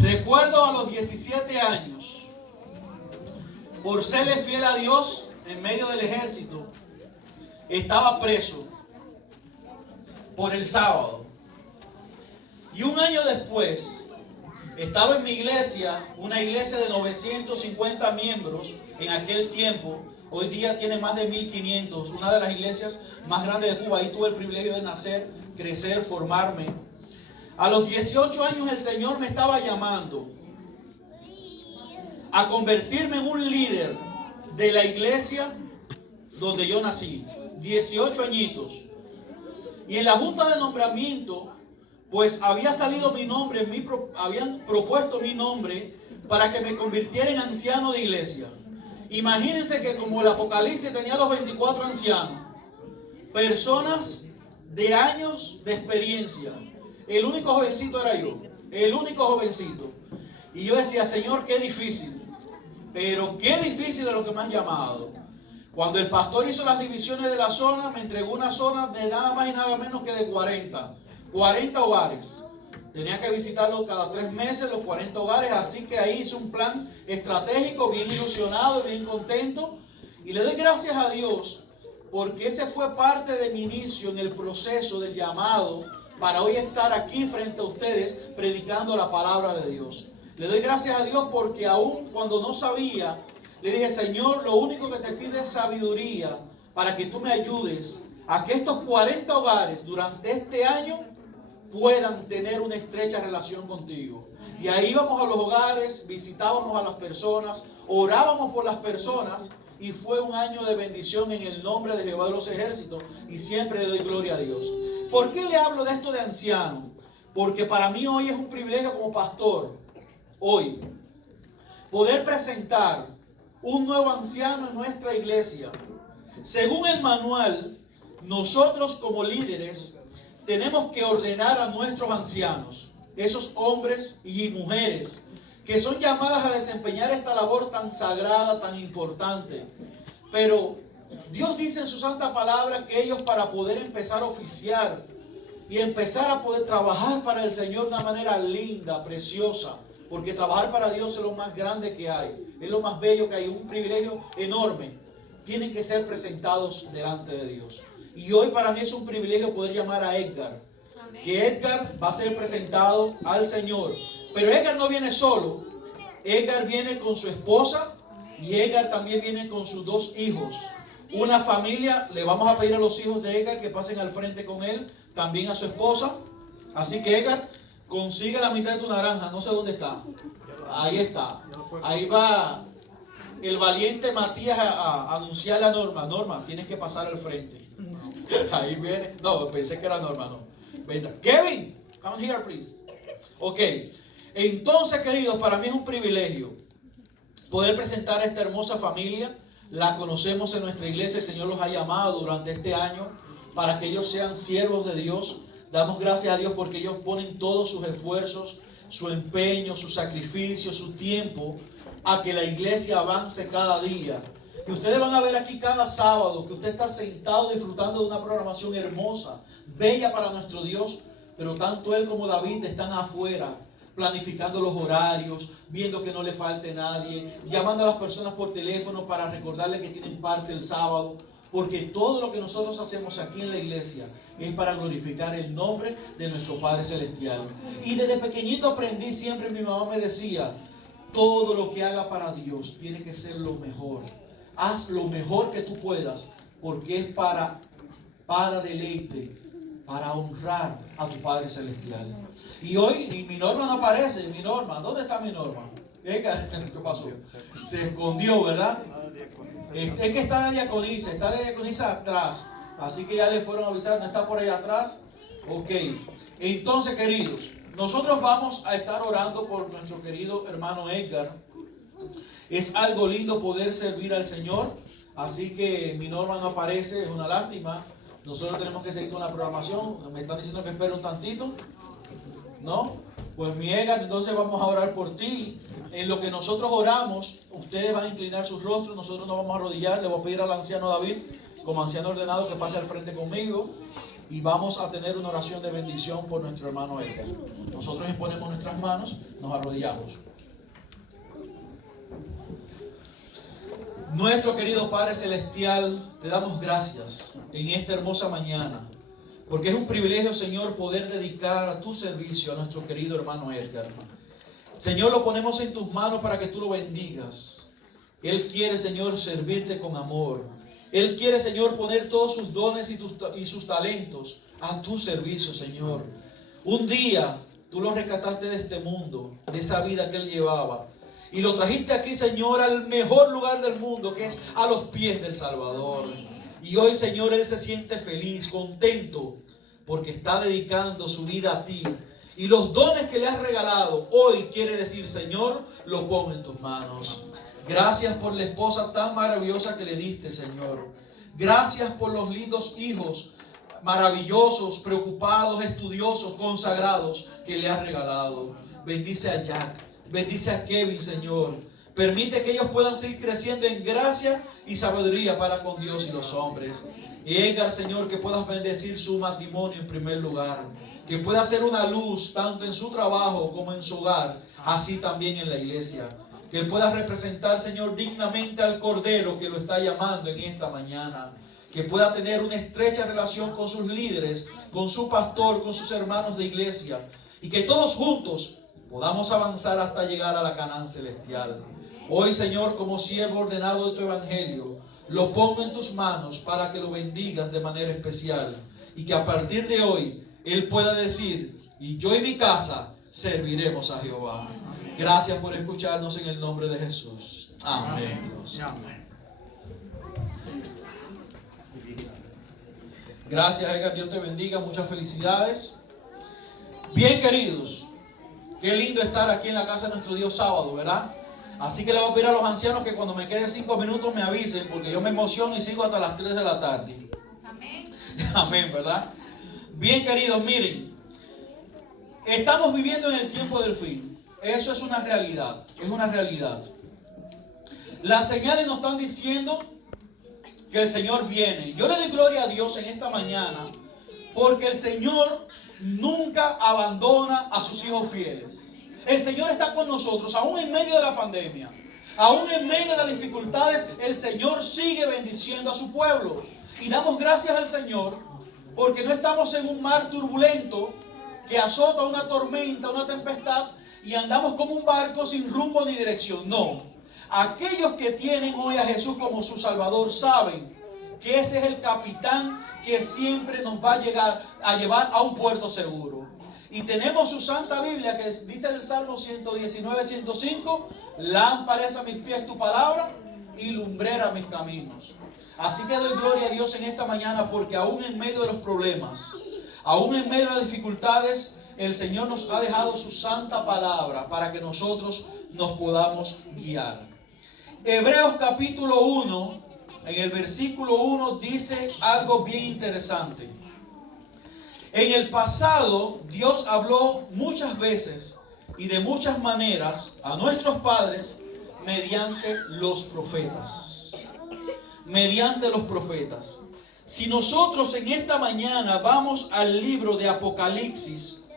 Recuerdo a los 17 años, por serle fiel a Dios en medio del ejército, estaba preso por el sábado. Y un año después, estaba en mi iglesia, una iglesia de 950 miembros en aquel tiempo. Hoy día tiene más de 1500, una de las iglesias más grandes de Cuba. Ahí tuve el privilegio de nacer, crecer, formarme. A los 18 años el Señor me estaba llamando a convertirme en un líder de la iglesia donde yo nací. 18 añitos. Y en la junta de nombramiento, pues había salido mi nombre, habían propuesto mi nombre para que me convirtiera en anciano de iglesia. Imagínense que como el Apocalipsis tenía los 24 ancianos, personas de años de experiencia. El único jovencito era yo, el único jovencito. Y yo decía, Señor, qué difícil, pero qué difícil de lo que me has llamado. Cuando el pastor hizo las divisiones de la zona, me entregó una zona de nada más y nada menos que de 40 hogares. Tenía que visitarlos cada 3 meses, los 40 hogares, así que ahí hice un plan estratégico, bien ilusionado, bien contento. Y le doy gracias a Dios, porque ese fue parte de mi inicio en el proceso del llamado para hoy estar aquí frente a ustedes predicando la palabra de Dios. Le doy gracias a Dios porque aún cuando no sabía, le dije, Señor, lo único que te pido es sabiduría para que tú me ayudes a que estos 40 hogares durante este año puedan tener una estrecha relación contigo. Y ahí íbamos a los hogares, visitábamos a las personas, orábamos por las personas y fue un año de bendición en el nombre de Jehová de los ejércitos y siempre le doy gloria a Dios. ¿Por qué le hablo de esto de anciano? Porque para mí hoy es un privilegio como pastor, hoy, poder presentar un nuevo anciano en nuestra iglesia. Según el manual, nosotros como líderes tenemos que ordenar a nuestros ancianos, esos hombres y mujeres que son llamadas a desempeñar esta labor tan sagrada, tan importante. Pero Dios dice en su santa palabra que ellos, para poder empezar a oficiar y empezar a poder trabajar para el Señor de una manera linda, preciosa, porque trabajar para Dios es lo más grande que hay, es lo más bello que hay, un privilegio enorme, tienen que ser presentados delante de Dios. Y hoy para mí es un privilegio poder llamar a Edgar. Amén. Que Edgar va a ser presentado al Señor. Pero Edgar no viene solo. Edgar viene con su esposa y Edgar también viene con sus 2 hijos. Una familia, le vamos a pedir a los hijos de Edgar que pasen al frente con él, también a su esposa. Así que Edgar, consigue la mitad de tu naranja, no sé dónde está. Ahí está. Ahí va el valiente Matías a anunciarle a Norma. Norma, tienes que pasar al frente. Ahí viene. No, pensé que era Norma, no. Venga. Kevin, come here, please. Ok. Entonces, queridos, para mí es un privilegio poder presentar a esta hermosa familia. La conocemos en nuestra iglesia. El Señor los ha llamado durante este año para que ellos sean siervos de Dios. Damos gracias a Dios porque ellos ponen todos sus esfuerzos, su empeño, su sacrificio, su tiempo a que la iglesia avance cada día. Y ustedes van a ver aquí cada sábado que usted está sentado disfrutando de una programación hermosa, bella para nuestro Dios, pero tanto él como David están afuera, planificando los horarios, viendo que no le falte nadie, llamando a las personas por teléfono para recordarle que tienen parte el sábado, porque todo lo que nosotros hacemos aquí en la iglesia es para glorificar el nombre de nuestro Padre Celestial. Y desde pequeñito aprendí, siempre mi mamá me decía, todo lo que haga para Dios tiene que ser lo mejor. Haz lo mejor que tú puedas, porque es para deleite, para honrar a tu Padre Celestial. Y hoy mi Norma no aparece. Mi Norma, ¿dónde está mi Norma? ¿Qué pasó? Se escondió, ¿verdad? Es que está de diaconisa atrás. Así que ya le fueron a avisar, no está por ahí atrás. Ok. Entonces, queridos, nosotros vamos a estar orando por nuestro querido hermano Edgar. Es algo lindo poder servir al Señor. Así que mi Norma no aparece, es una lástima. Nosotros tenemos que seguir con la programación. Me están diciendo que espere un tantito. ¿No? Pues mi Edgar, entonces vamos a orar por ti. En lo que nosotros oramos, ustedes van a inclinar sus rostros, nosotros nos vamos a arrodillar. Le voy a pedir al anciano David, como anciano ordenado, que pase al frente conmigo. y vamos a tener una oración de bendición por nuestro hermano Edgar. Nosotros exponemos nuestras manos, nos arrodillamos. Nuestro querido Padre Celestial, te damos gracias en esta hermosa mañana, porque es un privilegio, Señor, poder dedicar a tu servicio a nuestro querido hermano Edgar. Señor, lo ponemos en tus manos para que tú lo bendigas. Él quiere, Señor, servirte con amor. Él quiere, Señor, poner todos sus dones y sus talentos a tu servicio, Señor. Un día tú lo rescataste de este mundo, de esa vida que él llevaba, y lo trajiste aquí, Señor, al mejor lugar del mundo, que es a los pies del Salvador. Y hoy, Señor, él se siente feliz, contento, porque está dedicando su vida a ti. Y los dones que le has regalado, hoy quiere decir, Señor, lo pongo en tus manos. Gracias por la esposa tan maravillosa que le diste, Señor. Gracias por los lindos hijos maravillosos, preocupados, estudiosos, consagrados que le has regalado. Bendice a Jack, bendice a Kevin, Señor. Permite que ellos puedan seguir creciendo en gracia y sabiduría para con Dios y los hombres. Y Edgar, Señor, que puedas bendecir su matrimonio en primer lugar. Que pueda ser una luz tanto en su trabajo como en su hogar, así también en la iglesia. Que él pueda representar, Señor, dignamente al Cordero que lo está llamando en esta mañana. Que pueda tener una estrecha relación con sus líderes, con su pastor, con sus hermanos de iglesia. Y que todos juntos podamos avanzar hasta llegar a la Canaán celestial. Hoy, Señor, como siervo ordenado de tu evangelio, lo pongo en tus manos para que lo bendigas de manera especial. Y que a partir de hoy, él pueda decir, y yo y mi casa serviremos a Jehová. Gracias por escucharnos en el nombre de Jesús. Amén. Amén. Gracias, Edgar. Dios te bendiga. Muchas felicidades. Bien, queridos. Qué lindo estar aquí en la casa de nuestro Dios sábado, ¿verdad? Así que le voy a pedir a los ancianos que cuando me queden 5 minutos me avisen, porque yo me emociono y sigo hasta las 3 de la tarde. Amén. Amén, ¿verdad? Bien, queridos, miren. Estamos viviendo en el tiempo del fin. Eso es una realidad. Es una realidad. Las señales nos están diciendo que el Señor viene. Yo le doy gloria a Dios en esta mañana, porque el Señor nunca abandona a sus hijos fieles. El Señor está con nosotros, aún en medio de la pandemia, aún en medio de las dificultades, el Señor sigue bendiciendo a su pueblo. Y damos gracias al Señor, porque no estamos en un mar turbulento que azota una tormenta, una tempestad, y andamos como un barco sin rumbo ni dirección. No. Aquellos que tienen hoy a Jesús como su Salvador saben que ese es el capitán que siempre nos va a llevar a un puerto seguro. Y tenemos su Santa Biblia que dice en el Salmo 119, 105, lámpara es a mis pies tu palabra y lumbrera mis caminos. Así que doy gloria a Dios en esta mañana, porque aún en medio de los problemas, aún en medio de las dificultades, el Señor nos ha dejado su santa palabra para que nosotros nos podamos guiar. Hebreos capítulo 1, en el versículo 1 dice algo bien interesante. En el pasado, Dios habló muchas veces y de muchas maneras a nuestros padres mediante los profetas. Mediante los profetas. Si nosotros en esta mañana vamos al libro de Apocalipsis,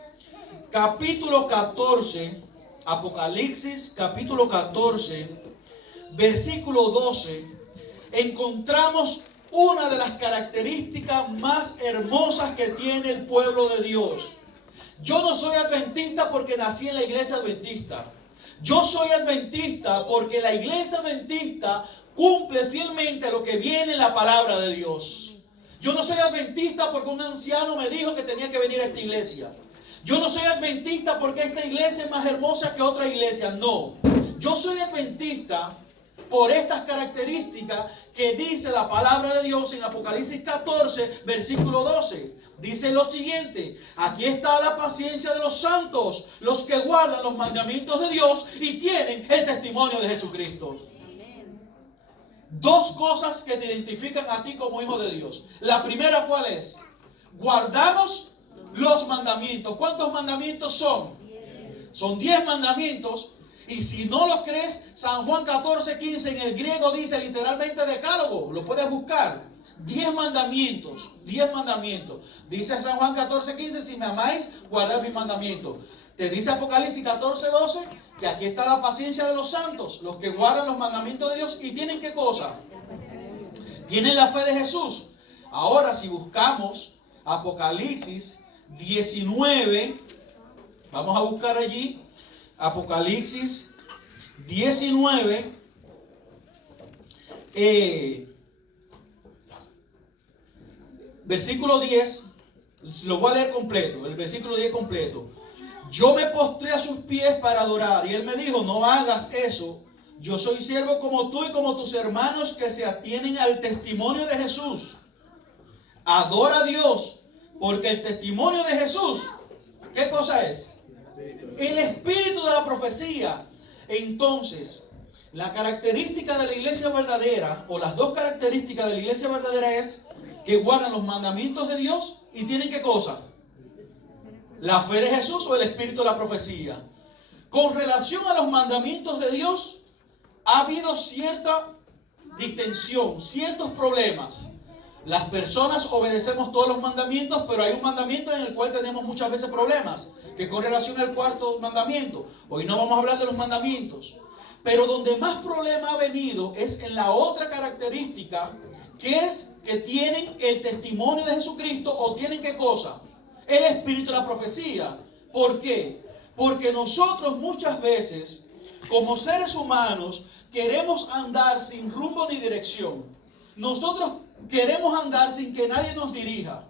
capítulo 14, Apocalipsis capítulo 14, versículo 12, encontramos una de las características más hermosas que tiene el pueblo de Dios. Yo no soy adventista porque nací en la iglesia adventista. Yo soy adventista porque la iglesia adventista cumple fielmente lo que viene en la palabra de Dios. Yo no soy adventista porque un anciano me dijo que tenía que venir a esta iglesia. Yo no soy adventista porque esta iglesia es más hermosa que otra iglesia. No. Yo soy adventista por estas características que dice la palabra de Dios en Apocalipsis 14, versículo 12. Dice lo siguiente: aquí está la paciencia de los santos, los que guardan los mandamientos de Dios y tienen el testimonio de Jesucristo. Dos cosas que te identifican a ti como hijo de Dios. La primera, ¿cuál es? Guardamos los mandamientos. ¿Cuántos mandamientos son? Son 10 mandamientos. Y si no lo crees, San Juan 14:15 en el griego dice literalmente decálogo. Lo puedes buscar. 10 mandamientos. 10 mandamientos. Dice San Juan 14:15, si me amáis, guardad mis mandamientos. Te dice Apocalipsis 14:12, que aquí está la paciencia de los santos, los que guardan los mandamientos de Dios y tienen ¿qué cosa? Tienen la fe de Jesús. Ahora, si buscamos Apocalipsis 19, vamos a buscar allí Apocalipsis 19, versículo 10, lo voy a leer completo, el versículo 10 completo. Yo me postré a sus pies para adorar, y él me dijo, no hagas eso. Yo soy siervo como tú y como tus hermanos que se atienen al testimonio de Jesús. Adora a Dios, porque el testimonio de Jesús, ¿qué cosa es? El espíritu de la profecía. Entonces, la característica de la iglesia verdadera, o las dos características de la iglesia verdadera es que guardan los mandamientos de Dios y tienen ¿qué cosa? La fe de Jesús o el espíritu de la profecía. Con relación a los mandamientos de Dios, ha habido cierta distensión, ciertos problemas. Las personas obedecemos todos los mandamientos, pero hay un mandamiento en el cual tenemos muchas veces problemas, que con relación al cuarto mandamiento. Hoy no vamos a hablar de los mandamientos, pero donde más problema ha venido es en la otra característica, que es que tienen el testimonio de Jesucristo o tienen ¿qué cosa? El espíritu de la profecía. ¿Por qué? Porque nosotros muchas veces, como seres humanos, queremos andar sin rumbo ni dirección. Nosotros queremos andar sin que nadie nos dirija.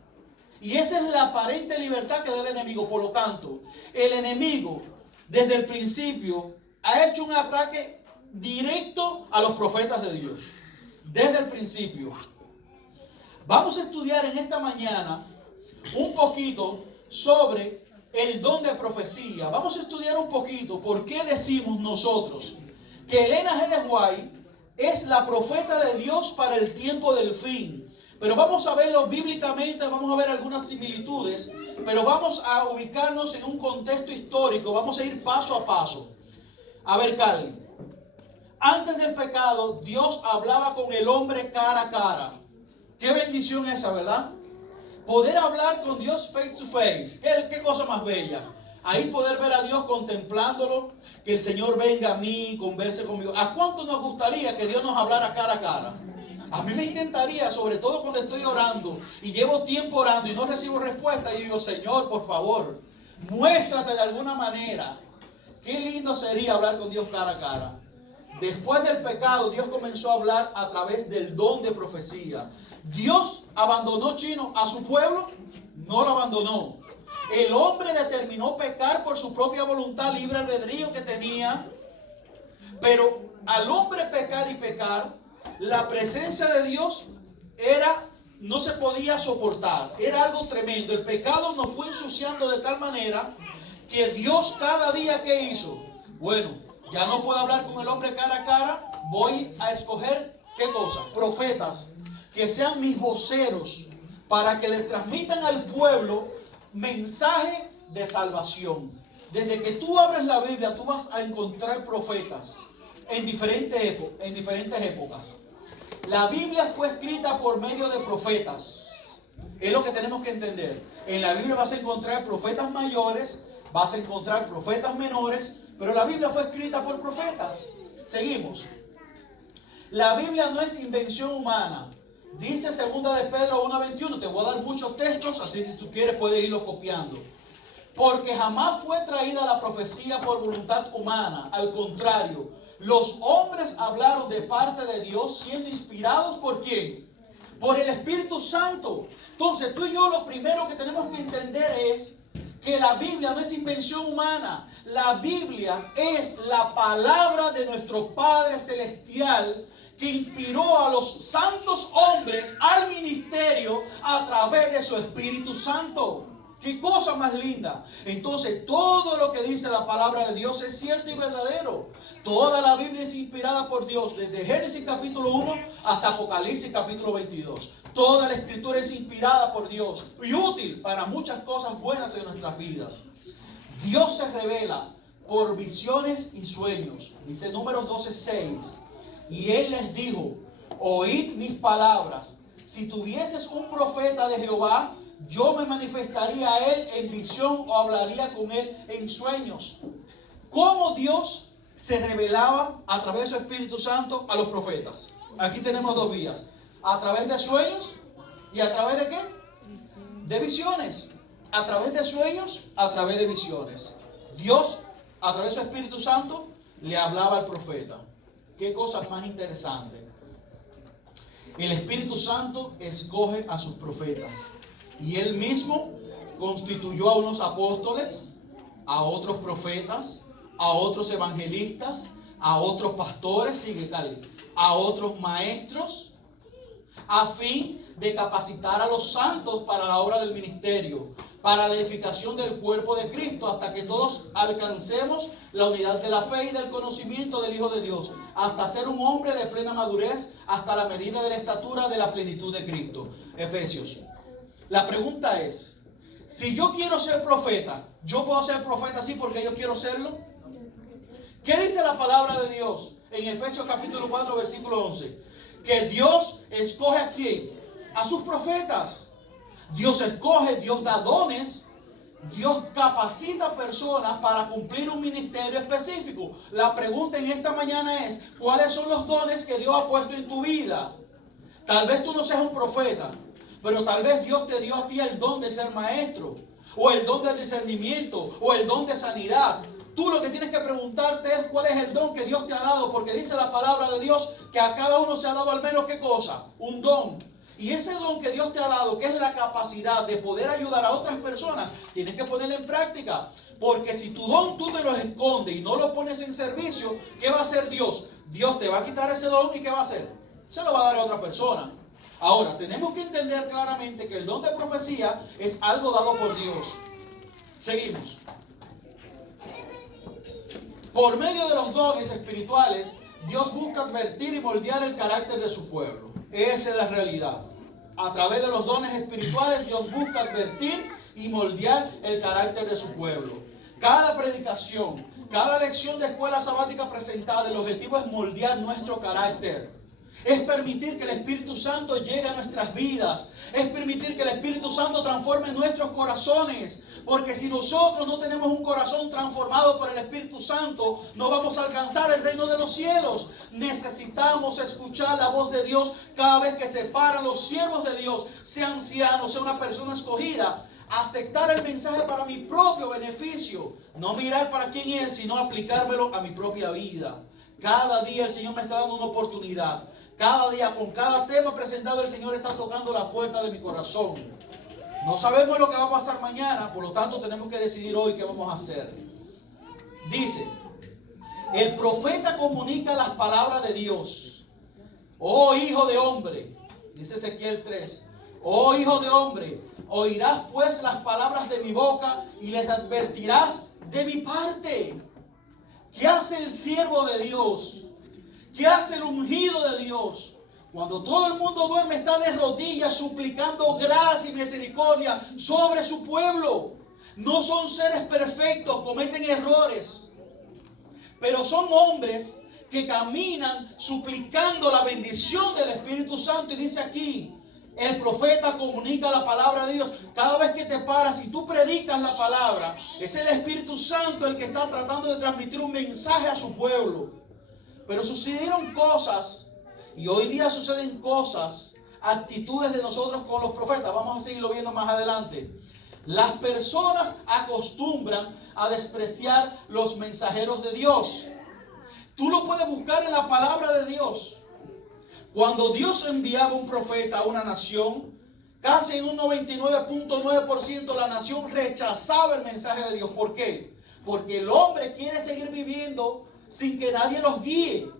Y esa es la aparente libertad que da el enemigo. Por lo tanto, el enemigo, desde el principio, ha hecho un ataque directo a los profetas de Dios. Desde el principio. Vamos a estudiar en esta mañana un poquito sobre el don de profecía. Vamos a estudiar un poquito por qué decimos nosotros que Elena G. de White es la profeta de Dios para el tiempo del fin. Pero vamos a verlo bíblicamente, vamos a ver algunas similitudes, pero vamos a ubicarnos en un contexto histórico, vamos a ir paso a paso. A ver, Carly, antes del pecado, Dios hablaba con el hombre cara a cara. Qué bendición esa, ¿verdad? Poder hablar con Dios face to face. ¿Qué cosa más bella? Ahí poder ver a Dios contemplándolo, que el Señor venga a mí, converse conmigo. ¿A cuánto nos gustaría que Dios nos hablara cara a cara? A mí me encantaría, sobre todo cuando estoy orando y llevo tiempo orando y no recibo respuesta. Y digo, Señor, por favor, muéstrate de alguna manera. Qué lindo sería hablar con Dios cara a cara. Después del pecado, Dios comenzó a hablar a través del don de profecía. Dios abandonó, chino, a su pueblo, no lo abandonó. El hombre determinó pecar por su propia voluntad, libre albedrío que tenía. Pero al hombre pecar y pecar, la presencia de Dios no se podía soportar. Era algo tremendo. El pecado nos fue ensuciando de tal manera que Dios cada día, ¿qué hizo? Bueno, ya no puedo hablar con el hombre cara a cara. Voy a escoger, ¿qué cosa? Profetas, que sean mis voceros, para que les transmitan al pueblo mensaje de salvación. Desde que tú abres la Biblia, tú vas a encontrar profetas en diferentes épocas. La Biblia fue escrita por medio de profetas. Es lo que tenemos que entender. En la Biblia vas a encontrar profetas mayores, vas a encontrar profetas menores, pero la Biblia fue escrita por profetas. Seguimos. La Biblia no es invención humana. Dice 2 de Pedro 1:21. Te voy a dar muchos textos, así si tú quieres puedes irlos copiando. Porque jamás fue traída la profecía por voluntad humana. Al contrario, los hombres hablaron de parte de Dios siendo inspirados ¿por quién? Por el Espíritu Santo. Entonces tú y yo lo primero que tenemos que entender es que la Biblia no es invención humana. La Biblia es la palabra de nuestro Padre Celestial, que inspiró a los santos hombres al ministerio a través de su Espíritu Santo. ¡Qué cosa más linda! Entonces, todo lo que dice la palabra de Dios es cierto y verdadero. Toda la Biblia es inspirada por Dios, desde Génesis capítulo 1 hasta Apocalipsis capítulo 22. Toda la Escritura es inspirada por Dios y útil para muchas cosas buenas en nuestras vidas. Dios se revela por visiones y sueños. Dice Números 12:6. Y Él les dijo, oíd mis palabras. si tuvieses un profeta de Jehová, yo me manifestaría a él en visión o hablaría con él en sueños. ¿Cómo Dios se revelaba a través de su Espíritu Santo a los profetas? Aquí tenemos dos vías. A través de sueños y a través de ¿qué? De visiones. A través de sueños, a través de visiones. Dios, a través de su Espíritu Santo, le hablaba al profeta. Qué cosa más interesante. El Espíritu Santo escoge a sus profetas. Y Él mismo constituyó a unos apóstoles, a otros profetas, a otros evangelistas, a otros pastores, sigue tal, a otros maestros, a fin de capacitar a los santos para la obra del ministerio, para la edificación del cuerpo de Cristo, hasta que todos alcancemos la unidad de la fe y del conocimiento del Hijo de Dios, hasta ser un hombre de plena madurez, hasta la medida de la estatura de la plenitud de Cristo. Efesios. La pregunta es, si yo quiero ser profeta, ¿yo puedo ser profeta así porque yo quiero serlo? ¿Qué dice la palabra de Dios en Efesios capítulo 4, versículo 11? Que Dios escoge a ¿quién? A sus profetas. Dios escoge, Dios da dones, Dios capacita personas para cumplir un ministerio específico. La pregunta en esta mañana es, ¿cuáles son los dones que Dios ha puesto en tu vida? Tal vez tú no seas un profeta, pero tal vez Dios te dio a ti el don de ser maestro, o el don del discernimiento, o el don de sanidad. Tú lo que tienes que preguntarte es cuál es el don que Dios te ha dado, porque dice la palabra de Dios que a cada uno se ha dado al menos ¿qué cosa? Un don. Y ese don que Dios te ha dado, que es la capacidad de poder ayudar a otras personas, tienes que ponerlo en práctica. Porque si tu don tú te lo escondes y no lo pones en servicio, ¿qué va a hacer Dios? Dios te va a quitar ese don y ¿qué va a hacer? Se lo va a dar a otra persona. Ahora, tenemos que entender claramente que el don de profecía es algo dado por Dios. Seguimos. Por medio de los dones espirituales, Dios busca advertir y moldear el carácter de su pueblo. Esa es la realidad. A través de los dones espirituales, Dios busca advertir y moldear el carácter de su pueblo. Cada predicación, cada lección de escuela sabática presentada, el objetivo es moldear nuestro carácter. Es permitir que el Espíritu Santo llegue a nuestras vidas. Es permitir que el Espíritu Santo transforme nuestros corazones. Porque si nosotros no tenemos un corazón transformado por el Espíritu Santo, no vamos a alcanzar el reino de los cielos. Necesitamos escuchar la voz de Dios cada vez que se paran los siervos de Dios, sea anciano, sea una persona escogida. Aceptar el mensaje para mi propio beneficio. No mirar para quién es, sino aplicármelo a mi propia vida. Cada día el Señor me está dando una oportunidad. Cada día, con cada tema presentado, el Señor está tocando la puerta de mi corazón. No sabemos lo que va a pasar mañana, por lo tanto tenemos que decidir hoy qué vamos a hacer. Dice, el profeta comunica las palabras de Dios. Oh hijo de hombre, dice Ezequiel 3. Oh hijo de hombre, oirás pues las palabras de mi boca y les advertirás de mi parte. ¿Qué hace el siervo de Dios? ¿Qué hace el ungido de Dios? Cuando todo el mundo duerme, está de rodillas suplicando gracia y misericordia sobre su pueblo. No son seres perfectos, cometen errores, pero son hombres que caminan suplicando la bendición del Espíritu Santo. Y dice aquí, el profeta comunica la palabra de Dios. Cada vez que te paras y tú predicas la palabra, es el Espíritu Santo el que está tratando de transmitir un mensaje a su pueblo. Pero sucedieron cosas, y hoy día suceden cosas, actitudes de nosotros con los profetas. Vamos a seguirlo viendo más adelante. Las personas acostumbran a despreciar los mensajeros de Dios. Tú lo puedes buscar en la palabra de Dios. Cuando Dios enviaba un profeta a una nación, casi en un 99.9% la nación rechazaba el mensaje de Dios. ¿Por qué? Porque el hombre quiere seguir viviendo sin que nadie los guíe.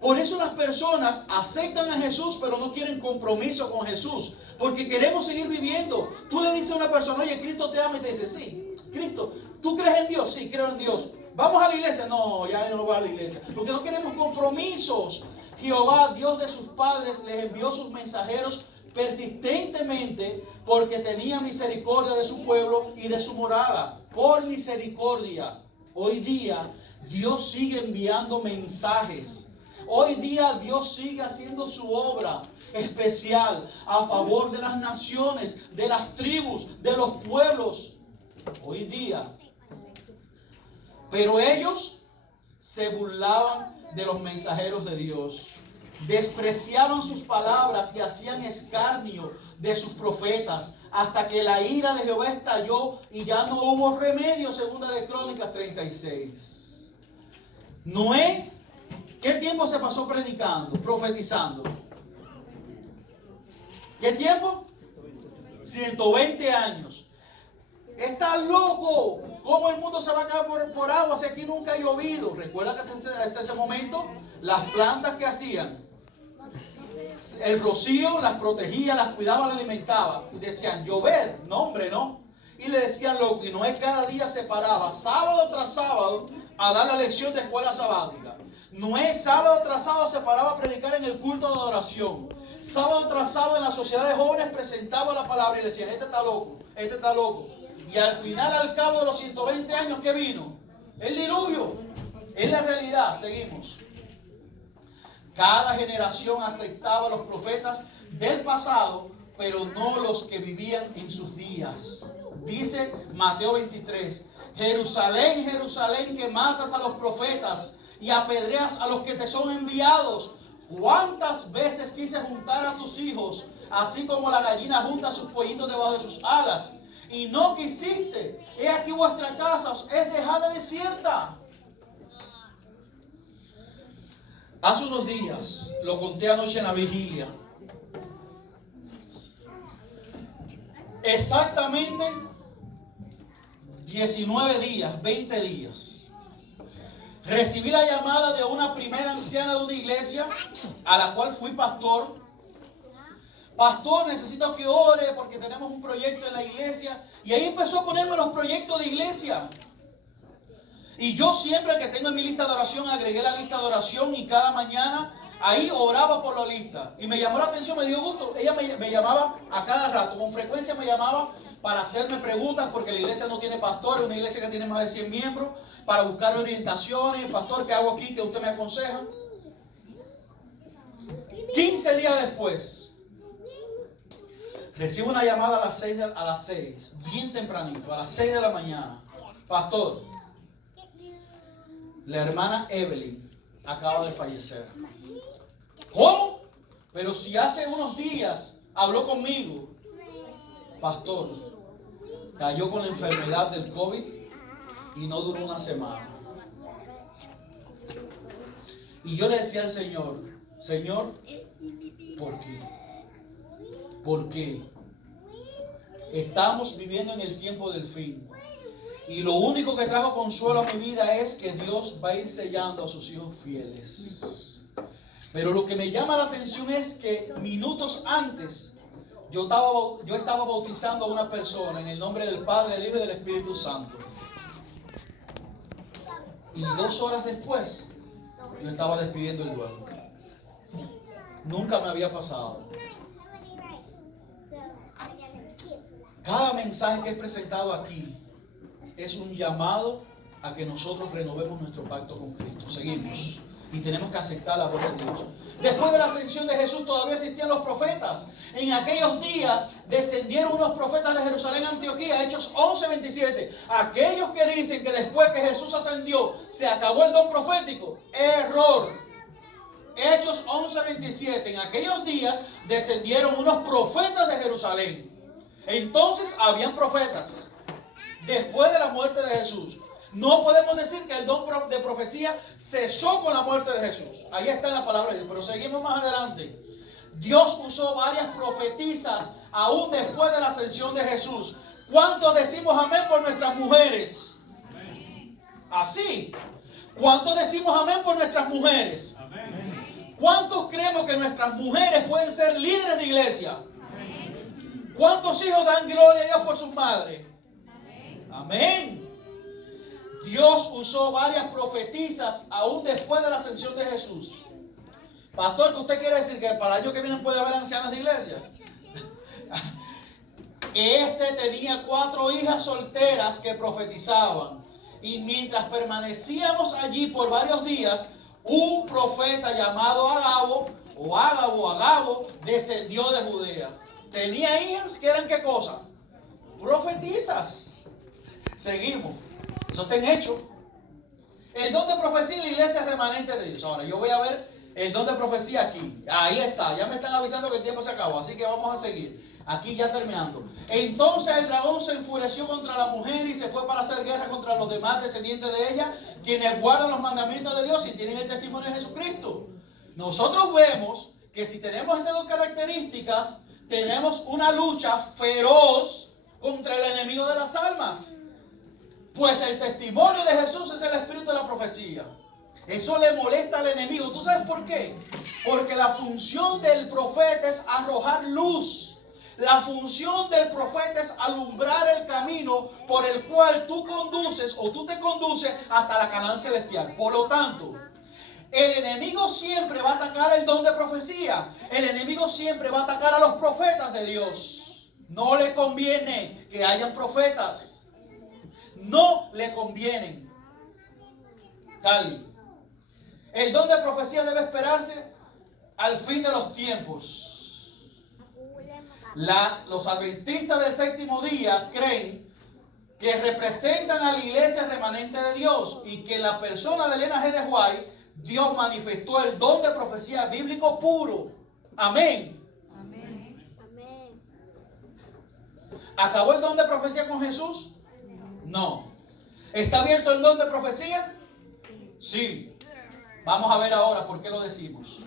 Por eso las personas aceptan a Jesús, pero no quieren compromiso con Jesús, porque queremos seguir viviendo. Tú le dices a una persona, oye, Cristo te ama, y te dice, sí, Cristo, ¿tú crees en Dios? Sí, creo en Dios. ¿Vamos a la iglesia? No, ya no voy a la iglesia, porque no queremos compromisos. Jehová, Dios de sus padres, les envió sus mensajeros persistentemente porque tenía misericordia de su pueblo y de su morada. Por misericordia, hoy día Dios sigue enviando mensajes. Hoy día Dios sigue haciendo su obra especial a favor de las naciones, de las tribus, de los pueblos. Hoy día. Pero ellos se burlaban de los mensajeros de Dios. Despreciaban sus palabras y hacían escarnio de sus profetas, hasta que la ira de Jehová estalló y ya no hubo remedio, segunda de Crónicas 36. Noé, ¿qué tiempo se pasó predicando, profetizando? ¿Qué tiempo? 120 años. Está loco. ¿Cómo el mundo se va a acabar por agua si aquí nunca ha llovido? Recuerda que hasta ese momento las plantas que hacían, el rocío las protegía, las cuidaba, las alimentaba. Y decían, llover, no hombre, no. Y le decían loco, y Noé cada día se paraba, sábado tras sábado, a dar la lección de escuela sabática. Noé sábado tras sábado se paraba a predicar en el culto de adoración. Sábado tras sábado en la sociedad de jóvenes presentaba la palabra y le decían, este está loco, este está loco. Y al final, al cabo de los 120 años, ¿qué vino? El diluvio. Es la realidad. Seguimos. Cada generación aceptaba a los profetas del pasado, pero no los que vivían en sus días. Dice Mateo 23, Jerusalén, Jerusalén, que matas a los profetas y apedreas a los que te son enviados. ¿Cuántas veces quise juntar a tus hijos, así como la gallina junta a sus pollitos debajo de sus alas? Y no quisiste. He aquí vuestra casa os es dejada desierta. Hace unos días, lo conté anoche en la vigilia, exactamente 19 días, 20 días, recibí la llamada de una primera anciana de una iglesia a la cual fui pastor. Pastor, necesito que ore porque tenemos un proyecto en la iglesia. Y ahí empezó a ponerme los proyectos de iglesia. Y yo siempre que tengo en mi lista de oración, agregué la lista de oración y cada mañana ahí oraba por la lista. Y me llamó la atención, me dio gusto. Ella me llamaba a cada rato, con frecuencia me llamaba para hacerme preguntas porque la iglesia no tiene pastor, es una iglesia que tiene más de 100 miembros, para buscar orientaciones. Pastor, ¿qué hago aquí? ¿Qué usted me aconseja? 15 días después, recibo una llamada a las 6, bien tempranito, a las 6 de la mañana. Pastor, la hermana Evelyn acaba de fallecer. ¿Cómo? Pero si hace unos días habló conmigo. Pastor, cayó con la enfermedad del COVID y no duró una semana. Y yo le decía al Señor, Señor, ¿por qué? Porque estamos viviendo en el tiempo del fin. Y lo único que trajo consuelo a mi vida es que Dios va a ir sellando a sus hijos fieles. Pero lo que me llama la atención es que minutos antes yo estaba bautizando a una persona en el nombre del Padre, del Hijo y del Espíritu Santo. Y 2 horas después yo estaba despidiendo el duelo. Nunca me había pasado. Cada mensaje que es presentado aquí es un llamado a que nosotros renovemos nuestro pacto con Cristo. Seguimos. Y tenemos que aceptar la voz de Dios. Después de la ascensión de Jesús todavía existían los profetas. En aquellos días descendieron unos profetas de Jerusalén a Antioquía. Hechos 11:27. Aquellos que dicen que después que Jesús ascendió se acabó el don profético. Error. Hechos 11:27. En aquellos días descendieron unos profetas de Jerusalén. Entonces habían profetas después de la muerte de Jesús. No podemos decir que el don de profecía cesó con la muerte de Jesús. Ahí está en la palabra de Dios. Pero seguimos más adelante. Dios usó varias profetisas aún después de la ascensión de Jesús. ¿Cuántos decimos amén por nuestras mujeres? Así. ¿Cuántos decimos amén por nuestras mujeres? ¿Cuántos creemos que nuestras mujeres pueden ser líderes de iglesia? ¿Cuántos hijos dan gloria a Dios por sus madres? Amén. Dios usó varias profetisas aún después de la ascensión de Jesús. Pastor, ¿qué usted quiere decir? ¿Que para el año que viene puede haber ancianas de iglesia? Este tenía 4 hijas solteras que profetizaban. Y mientras permanecíamos allí por varios días, un profeta llamado Agabo, o Agabo, descendió de Judea. Tenía hijas que eran ¿qué cosa? Profetizas. Seguimos. Eso está en hecho. El don de profecía en la iglesia remanente de Dios. Ahora, yo voy a ver el don de profecía aquí. Ahí está. Ya me están avisando que el tiempo se acabó. Así que vamos a seguir. Aquí ya terminando. Entonces el dragón se enfureció contra la mujer y se fue para hacer guerra contra los demás descendientes de ella, quienes guardan los mandamientos de Dios y tienen el testimonio de Jesucristo. Nosotros vemos que si tenemos esas dos características, tenemos una lucha feroz contra el enemigo de las almas. Pues el testimonio de Jesús es el espíritu de la profecía. Eso le molesta al enemigo. ¿Tú sabes por qué? Porque la función del profeta es arrojar luz. La función del profeta es alumbrar el camino por el cual tú conduces o tú te conduces hasta la Canaán celestial. Por lo tanto, el enemigo siempre va a atacar el don de profecía. El enemigo siempre va a atacar a los profetas de Dios. No le conviene que hayan profetas. No le convienen. Cali. El don de profecía debe esperarse al fin de los tiempos. Los adventistas del séptimo día creen que representan a la iglesia remanente de Dios y que en la persona de Elena G. de White Dios manifestó el don de profecía bíblico puro. Amén. Amén. ¿Acabó el don de profecía con Jesús? No. ¿Está abierto el don de profecía? Sí. Vamos a ver ahora por qué lo decimos.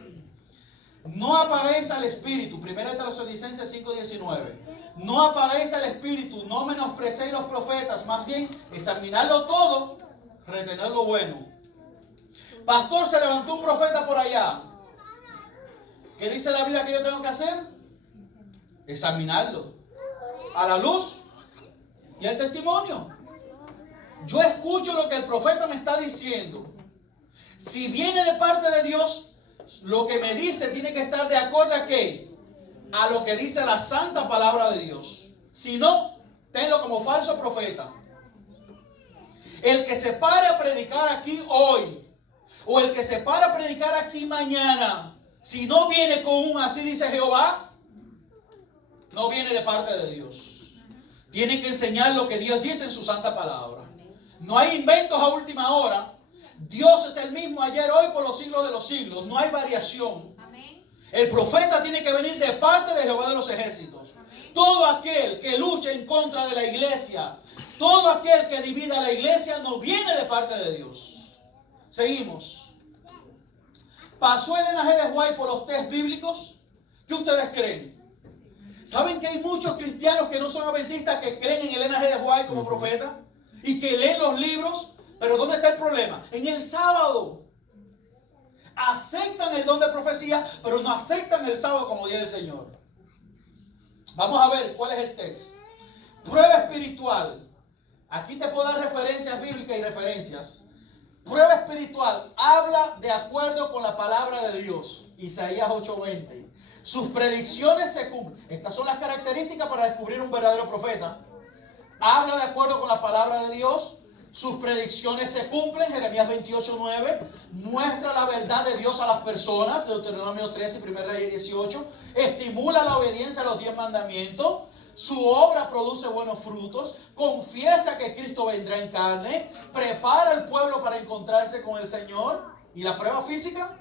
No apaguéis al espíritu. 1 Tesalonicenses 5:19. No apaguéis al espíritu, no menosprecéis los profetas, más bien examinadlo todo, retened lo bueno. Pastor, se levantó un profeta por allá. ¿Qué dice la Biblia que yo tengo que hacer? Examinarlo a la luz y al testimonio. Yo escucho lo que el profeta me está diciendo. Si viene de parte de Dios, lo que me dice tiene que estar de acuerdo a qué? A lo que dice la santa palabra de Dios. Si no, tenlo como falso profeta. El que se pare a predicar aquí hoy, o el que se pare a predicar aquí mañana, si no viene con un así dice Jehová, no viene de parte de Dios. Tiene que enseñar lo que Dios dice en su santa palabra. No hay inventos a última hora. Dios es el mismo ayer, hoy, por los siglos de los siglos. No hay variación. Amén. El profeta tiene que venir de parte de Jehová de los ejércitos. Amén. Todo aquel que luche en contra de la iglesia, todo aquel que divida la iglesia, no viene de parte de Dios. Seguimos. ¿Pasó Elena G. de White por los test bíblicos? ¿Qué ustedes creen? ¿Saben que hay muchos cristianos que no son adventistas que creen en Elena G. de White como profeta? Y que leen los libros. Pero ¿dónde está el problema? En el sábado. Aceptan el don de profecía, pero no aceptan el sábado como día del Señor. Vamos a ver cuál es el texto. Prueba espiritual. Aquí te puedo dar referencias bíblicas y referencias. Prueba espiritual. Habla de acuerdo con la palabra de Dios. Isaías 8:20. Sus predicciones se cumplen. Estas son las características para descubrir un verdadero profeta. Habla de acuerdo con la palabra de Dios. Sus predicciones se cumplen. Jeremías 28:9 muestra la verdad de Dios a las personas. Deuteronomio 13 y 1 Reyes 18 estimula la obediencia a los 10 mandamientos. Su obra produce buenos frutos. Confiesa que Cristo vendrá en carne. Prepara al pueblo para encontrarse con el Señor. ¿Y la prueba física?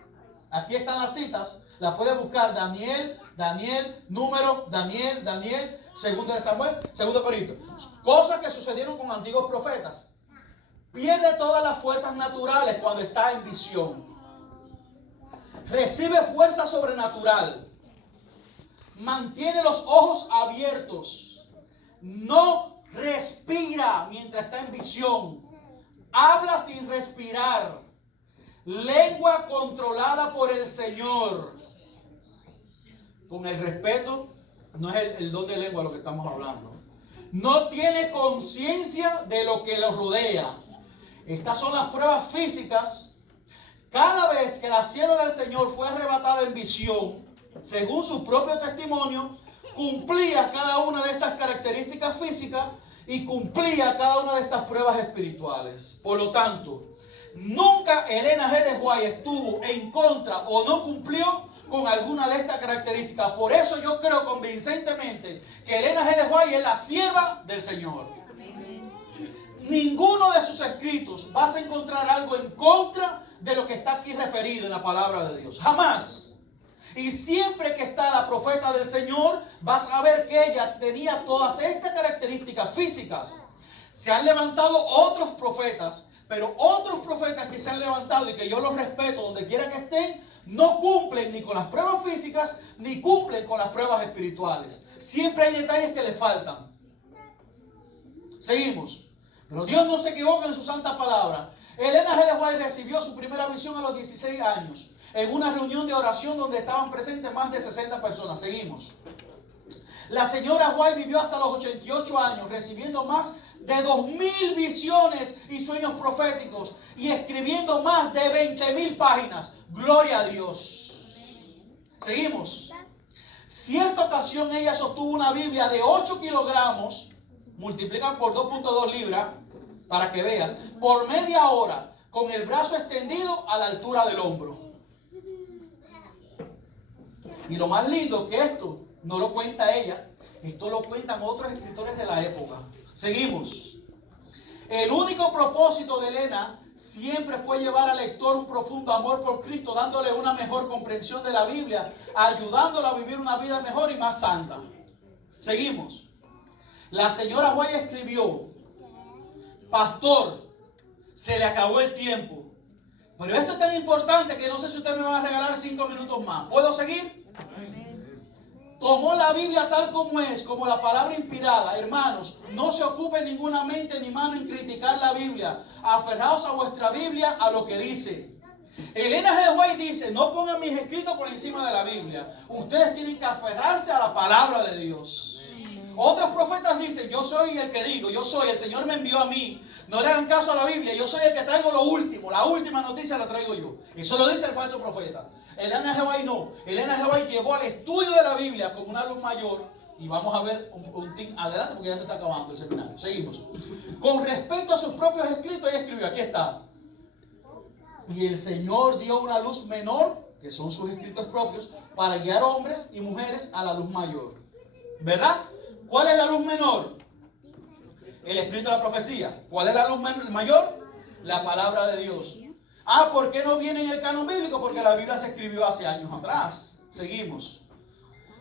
Aquí están las citas. La puede buscar Daniel, Número, Daniel, 2 de Samuel, 2 Corintios. Cosas que sucedieron con antiguos profetas. Pierde todas las fuerzas naturales cuando está en visión. Recibe fuerza sobrenatural. Mantiene los ojos abiertos. No respira mientras está en visión. Habla sin respirar. Lengua controlada por el Señor. Con el respeto, no es el don de lengua lo que estamos hablando. No tiene conciencia de lo que lo rodea. Estas son las pruebas físicas. Cada vez que la sierva del Señor fue arrebatada en visión, según su propio testimonio, cumplía cada una de estas características físicas y cumplía cada una de estas pruebas espirituales. Por lo tanto, Nunca Elena G. de White estuvo en contra o no cumplió con alguna de estas características. Por eso yo creo convincentemente que Elena G. de White es la sierva del Señor. Ninguno de sus escritos vas a encontrar algo en contra de lo que está aquí referido en la palabra de Dios. Jamás. Y siempre que está la profeta del Señor, vas a ver que ella tenía todas estas características físicas. Se han levantado otros profetas, pero otros profetas que se han levantado y que yo los respeto donde quiera que estén, no cumplen ni con las pruebas físicas, ni cumplen con las pruebas espirituales. Siempre hay detalles que le faltan. Seguimos. Pero Dios no se equivoca en su santa palabra. Elena G. de White recibió su primera visión a los 16 años, en una reunión de oración donde estaban presentes más de 60 personas. Seguimos. La señora White vivió hasta los 88 años, recibiendo más de 2000 visiones y sueños proféticos y escribiendo más de 20,000 páginas. Gloria a Dios. Seguimos. Cierta ocasión ella sostuvo una Biblia de 8 kilogramos, multiplican por 2.2 libras, para que veas, por media hora, con el brazo extendido a la altura del hombro. Y lo más lindo que esto no lo cuenta ella, esto lo cuentan otros escritores de la época. Seguimos. El único propósito de Elena siempre fue llevar al lector un profundo amor por Cristo, dándole una mejor comprensión de la Biblia, ayudándolo a vivir una vida mejor y más santa. Seguimos. La señora White escribió: pastor, se le acabó el tiempo. Pero esto es tan importante que no sé si usted me va a regalar 5 minutos más. ¿Puedo seguir? Tomó la Biblia tal como es, como la palabra inspirada. Hermanos, no se ocupe ninguna mente ni mano en criticar la Biblia. Aferraos a vuestra Biblia, a lo que dice. Elena G. de White dice: no pongan mis escritos por encima de la Biblia. Ustedes tienen que aferrarse a la palabra de Dios. Otros profetas dicen: yo soy el que digo, yo soy, el Señor me envió a mí. No le hagan caso a la Biblia, yo soy el que traigo lo último, la última noticia la traigo yo. Eso lo dice el falso profeta. Elena G. White no. Elena G. White llevó al estudio de la Biblia como una luz mayor. Y vamos a ver un tin adelante porque ya se está acabando el seminario. Seguimos. Con respecto a sus propios escritos, ella escribió, aquí está: y el Señor dio una luz menor, que son sus escritos propios, para guiar hombres y mujeres a la luz mayor. ¿Verdad? ¿Cuál es la luz menor? El espíritu de la profecía. ¿Cuál es la luz mayor? La palabra de Dios. Ah, ¿por qué no viene en el canon bíblico? Porque la Biblia se escribió hace años atrás. Seguimos.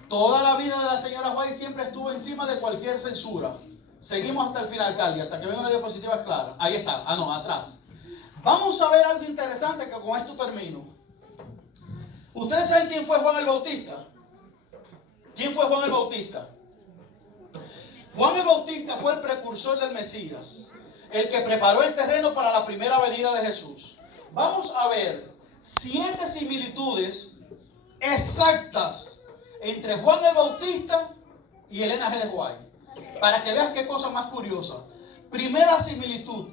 Toda la vida de la señora White siempre estuvo encima de cualquier censura. Seguimos hasta el final, Cali, hasta que venga una diapositiva clara. Ahí está. Ah, no, atrás. Vamos a ver algo interesante que con esto termino. ¿Ustedes saben quién fue Juan el Bautista? ¿Quién fue Juan el Bautista? Juan el Bautista fue el precursor del Mesías, el que preparó el terreno para la primera venida de Jesús. Vamos a ver 7 similitudes exactas entre Juan el Bautista y Elena G. de White, para que veas qué cosa más curiosa. Primera similitud: